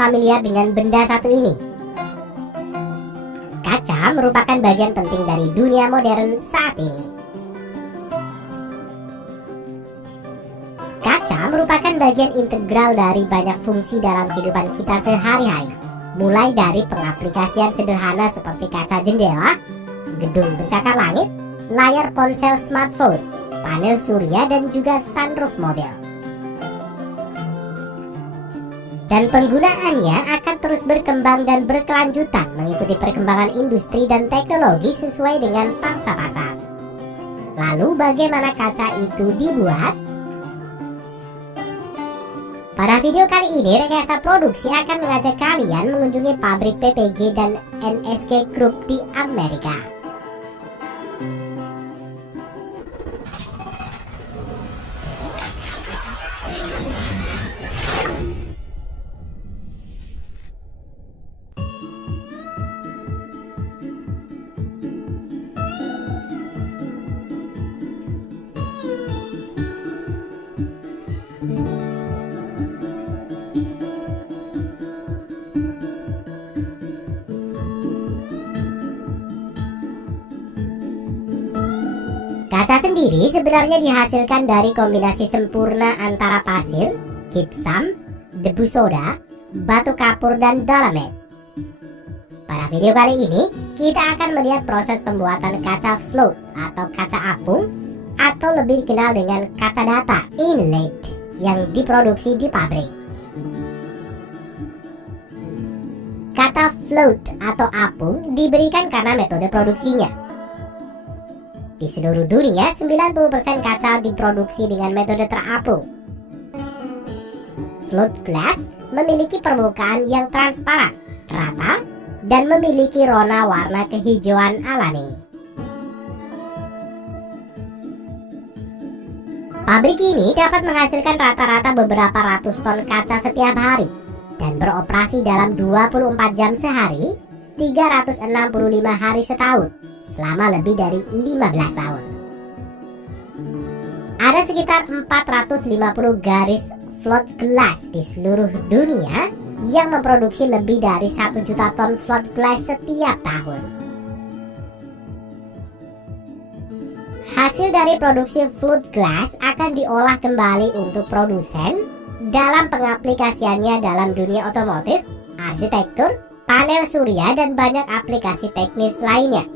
familiar dengan benda satu ini. Kaca merupakan bagian penting dari dunia modern saat ini. Kaca merupakan bagian integral dari banyak fungsi dalam kehidupan kita sehari-hari, mulai dari pengaplikasian sederhana seperti kaca jendela, gedung pencakar langit, layar ponsel smartphone, panel surya, dan juga sunroof mobil. Dan penggunaannya akan terus berkembang dan berkelanjutan mengikuti perkembangan industri dan teknologi sesuai dengan pangsa pasar. Lalu bagaimana kaca itu dibuat? Pada video kali ini, Rekayasa Produksi akan mengajak kalian mengunjungi pabrik PPG dan NSG Group di Amerika. Kaca sendiri sebenarnya dihasilkan dari kombinasi sempurna antara pasir, gypsum, debu soda, batu kapur, dan dolomit. Pada video kali ini, kita akan melihat proses pembuatan kaca float atau kaca apung, atau lebih dikenal dengan kaca data inlaid yang diproduksi di pabrik. Kata float atau apung diberikan karena metode produksinya. Di seluruh dunia, 90% kaca diproduksi dengan metode terapung. Float glass memiliki permukaan yang transparan, rata, dan memiliki rona warna kehijauan alami. Pabrik ini dapat menghasilkan rata-rata beberapa ratus ton kaca setiap hari dan beroperasi dalam 24 jam sehari, 365 hari setahun, selama lebih dari 15 tahun. Ada sekitar 450 garis float glass di seluruh dunia yang memproduksi lebih dari 1 juta ton float glass setiap tahun. Hasil dari produksi float glass akan diolah kembali untuk produsen dalam pengaplikasiannya dalam dunia otomotif, arsitektur, panel surya, dan banyak aplikasi teknis lainnya.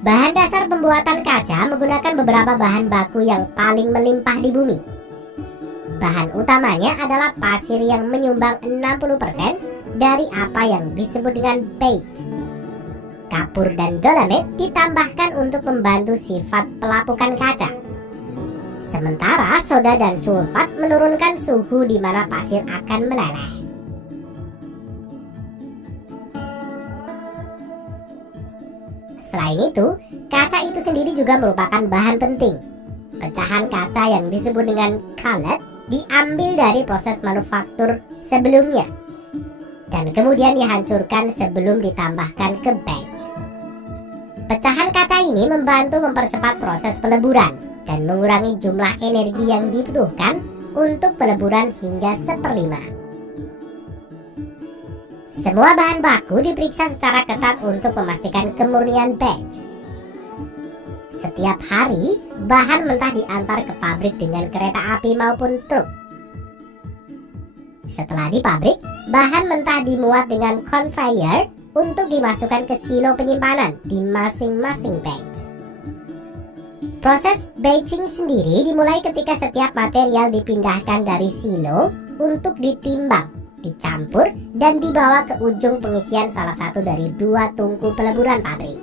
Bahan dasar pembuatan kaca menggunakan beberapa bahan baku yang paling melimpah di bumi. Bahan utamanya adalah pasir yang menyumbang 60% dari apa yang disebut dengan beige. Kapur dan dolomit ditambahkan untuk membantu sifat pelapukan kaca. Sementara soda dan sulfat menurunkan suhu di mana pasir akan meleleh. Selain itu, kaca itu sendiri juga merupakan bahan penting. Pecahan kaca yang disebut dengan cullet diambil dari proses manufaktur sebelumnya dan kemudian dihancurkan sebelum ditambahkan ke batch. Pecahan kaca ini membantu mempercepat proses peleburan dan mengurangi jumlah energi yang dibutuhkan untuk peleburan hingga 1/5. Semua bahan baku diperiksa secara ketat untuk memastikan kemurnian batch. Setiap hari, bahan mentah diantar ke pabrik dengan kereta api maupun truk. Setelah di pabrik, bahan mentah dimuat dengan conveyor untuk dimasukkan ke silo penyimpanan di masing-masing batch. Proses batching sendiri dimulai ketika setiap material dipindahkan dari silo untuk ditimbang, dicampur, dan dibawa ke ujung pengisian salah satu dari 2 tungku peleburan pabrik.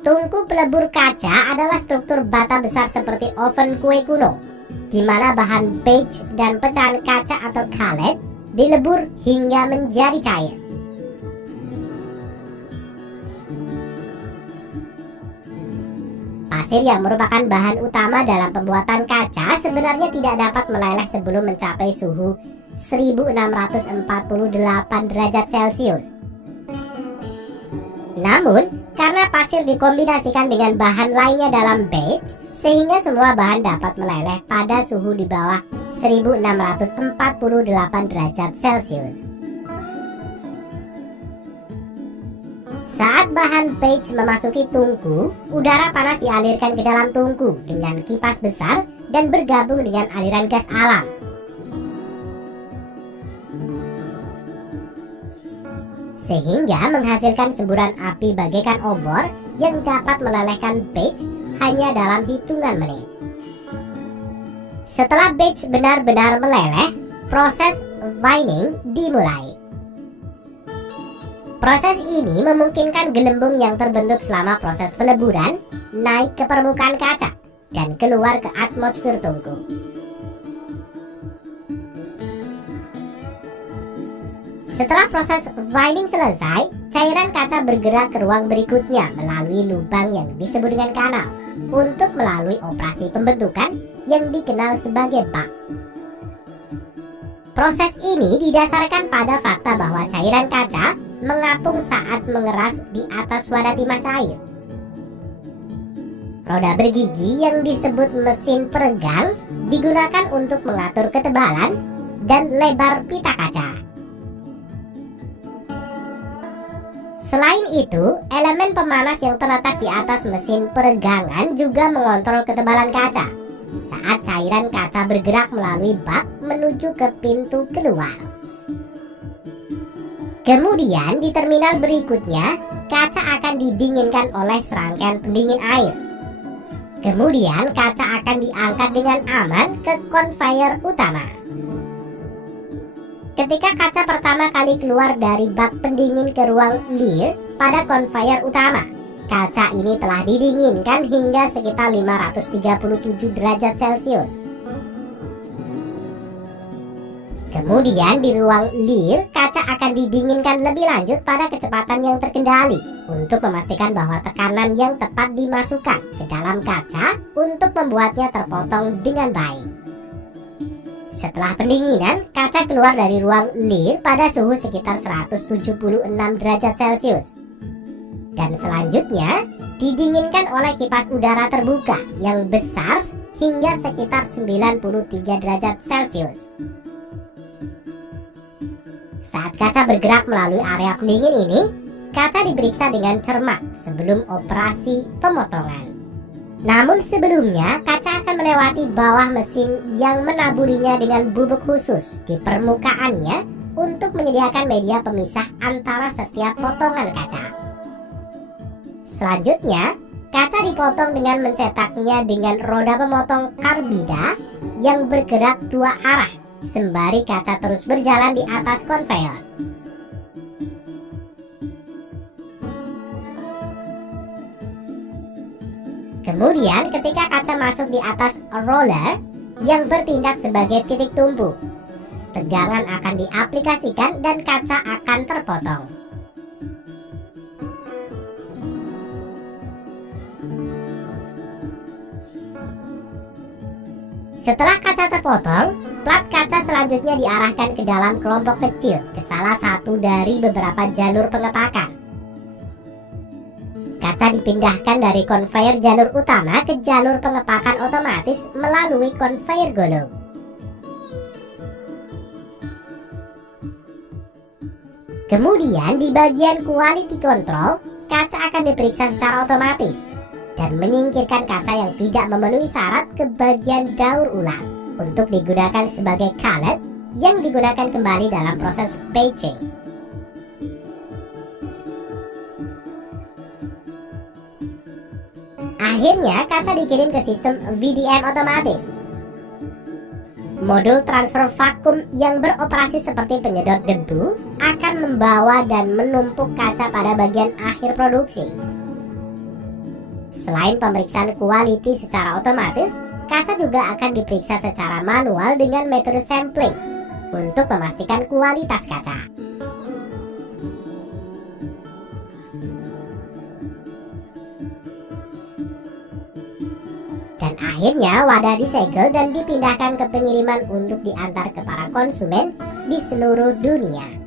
Tungku pelebur kaca adalah struktur bata besar seperti oven kue kuno, di mana bahan beige dan pecahan kaca atau cullet dilebur hingga menjadi cair. Pasir yang merupakan bahan utama dalam pembuatan kaca sebenarnya tidak dapat meleleh sebelum mencapai suhu 1648 derajat Celcius. Namun, karena pasir dikombinasikan dengan bahan lainnya dalam batch, sehingga semua bahan dapat meleleh pada suhu di bawah 1648 derajat Celcius. Saat bahan batch memasuki tungku, udara panas dialirkan ke dalam tungku dengan kipas besar dan bergabung dengan aliran gas alam. Sehingga menghasilkan semburan api bagaikan obor yang dapat melelehkan batch hanya dalam hitungan menit. Setelah batch benar-benar meleleh, proses vining dimulai. Proses ini memungkinkan gelembung yang terbentuk selama proses peleburan naik ke permukaan kaca dan keluar ke atmosfer tungku. Setelah proses vining selesai, cairan kaca bergerak ke ruang berikutnya melalui lubang yang disebut dengan kanal untuk melalui operasi pembentukan yang dikenal sebagai bak. Proses ini didasarkan pada fakta bahwa cairan kaca mengapung saat mengeras di atas wadah timah cair. Roda bergigi yang disebut mesin peregang digunakan untuk mengatur ketebalan dan lebar pita kaca. Selain itu, elemen pemanas yang terletak di atas mesin peregangan juga mengontrol ketebalan kaca saat cairan kaca bergerak melalui bak menuju ke pintu keluar. Kemudian di terminal berikutnya, kaca akan didinginkan oleh serangkaian pendingin air. Kemudian kaca akan diangkat dengan aman ke conveyor utama. Ketika kaca pertama kali keluar dari bak pendingin ke ruang Lear pada conveyor utama, kaca ini telah didinginkan hingga sekitar 537 derajat Celcius. Kemudian di ruang Lear, kaca akan didinginkan lebih lanjut pada kecepatan yang terkendali untuk memastikan bahwa tekanan yang tepat dimasukkan ke dalam kaca untuk membuatnya terpotong dengan baik. Setelah pendinginan, kaca keluar dari ruang Lear pada suhu sekitar 176 derajat Celcius. Dan selanjutnya, didinginkan oleh kipas udara terbuka yang besar hingga sekitar 93 derajat Celcius. Saat kaca bergerak melalui area pendingin ini, kaca diperiksa dengan cermat sebelum operasi pemotongan. Namun sebelumnya, kaca akan melewati bawah mesin yang menaburinya dengan bubuk khusus di permukaannya untuk menyediakan media pemisah antara setiap potongan kaca. Selanjutnya, kaca dipotong dengan mencetaknya dengan roda pemotong karbida yang bergerak dua arah, sembari kaca terus berjalan di atas konveyor. Kemudian ketika kaca masuk di atas roller yang bertindak sebagai titik tumpu, tegangan akan diaplikasikan dan kaca akan terpotong. Setelah kaca terpotong, plat kaca selanjutnya diarahkan ke dalam kelompok kecil ke salah satu dari beberapa jalur pengepakan. Kaca dipindahkan dari konveyor jalur utama ke jalur pengepakan otomatis melalui konveyor gulung. Kemudian di bagian quality control, kaca akan diperiksa secara otomatis dan menyingkirkan kaca yang tidak memenuhi syarat ke bagian daur ulang untuk digunakan sebagai cullet yang digunakan kembali dalam proses batching. Akhirnya kaca dikirim ke sistem VDM otomatis. Modul transfer vakum yang beroperasi seperti penyedot debu akan membawa dan menumpuk kaca pada bagian akhir produksi. Selain pemeriksaan quality secara otomatis, kaca juga akan diperiksa secara manual dengan metode sampling untuk memastikan kualitas kaca. Dan akhirnya wadah disegel dan dipindahkan ke pengiriman untuk diantar ke para konsumen di seluruh dunia.